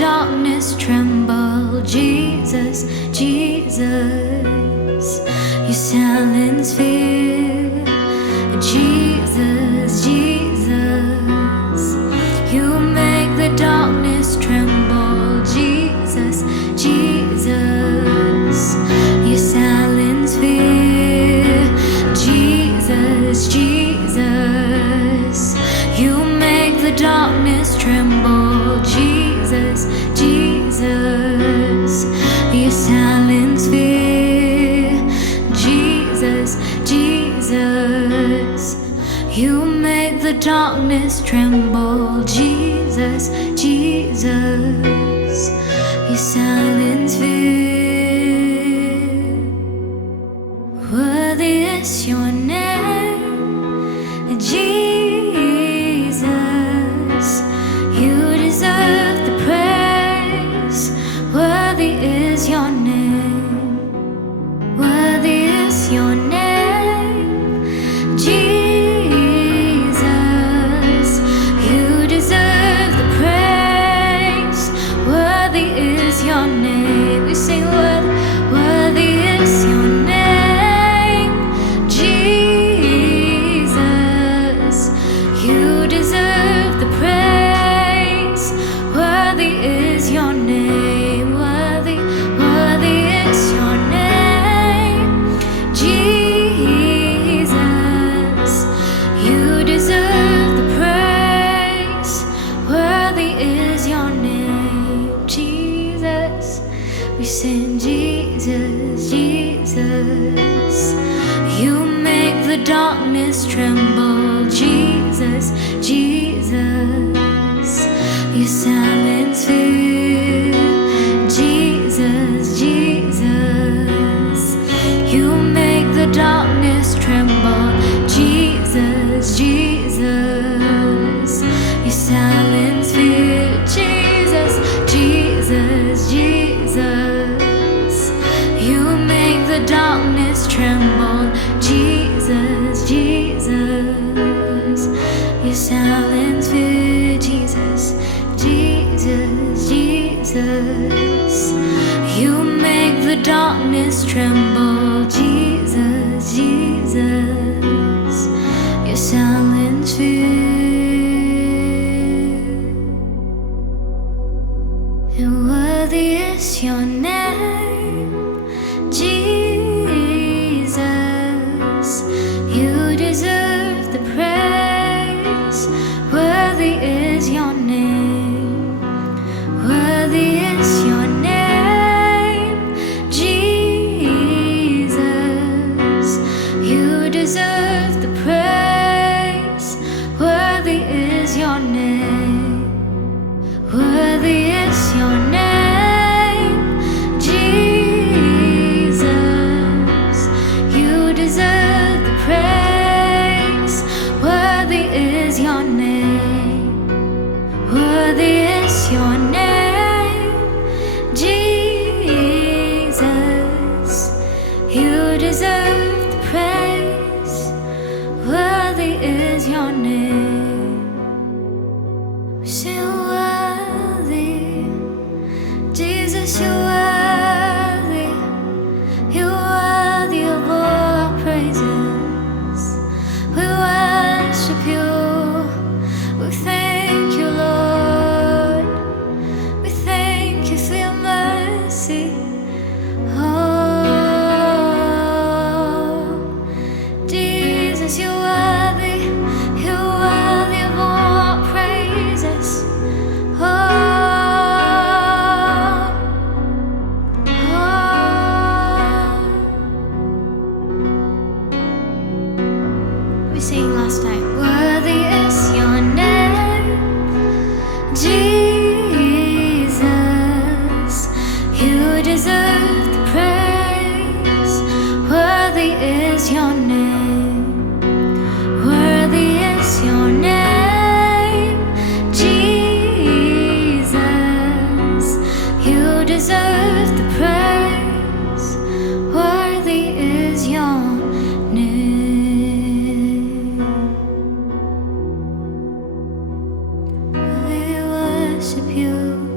darkness tremble, Jesus, Jesus. You silence fear, Jesus, Jesus. You make the darkness tremble, Jesus, Jesus. You silence fear, Jesus, Jesus. You make the darkness tremble, Jesus, Jesus. You silence fear, Jesus, Jesus. You make the darkness tremble, Jesus, Jesus. You silence fear. Worthy is your name, Jesus. You deserve the praise. Worthy is your name. Worthy is your name, Jesus. You deserve the praise. sing Jesus, Jesus. You make the darkness tremble, Jesus, Jesus. You silence fear, Jesus, Jesus. You make the darkness tremble, Jesus, Jesus. You silence fear, Jesus, Jesus, Jesus. You make the darkness tremble, Jesus, Jesus. You silence fear, Jesus, Jesus, Jesus. You make the darkness tremble, Jesus, Jesus. You silence fear. And worthy is your name, Jesus. You deserve the praise. Worthy is your name. Worthy is your name, Jesus. You deserve the praise. Worthy is your name. Worthy is your name, Jesus. You deserve the praise. Worthy is your name. Worthy is your name, Jesus. You deserve the praise. Worthy is your name. So worthy, Jesus, you're worthy. You're worthy of all our praises. We worship you. We thank you, Lord. We thank you for your mercy. Oh, Jesus, you're worthy. You're worthy of all our praises. Oh, we sang last time. Worthy is your name, Jesus. You deserve the praise. Worthy is your name. Worthy is your name, Jesus. You deserve the praise. Worthy is your name. We worship you.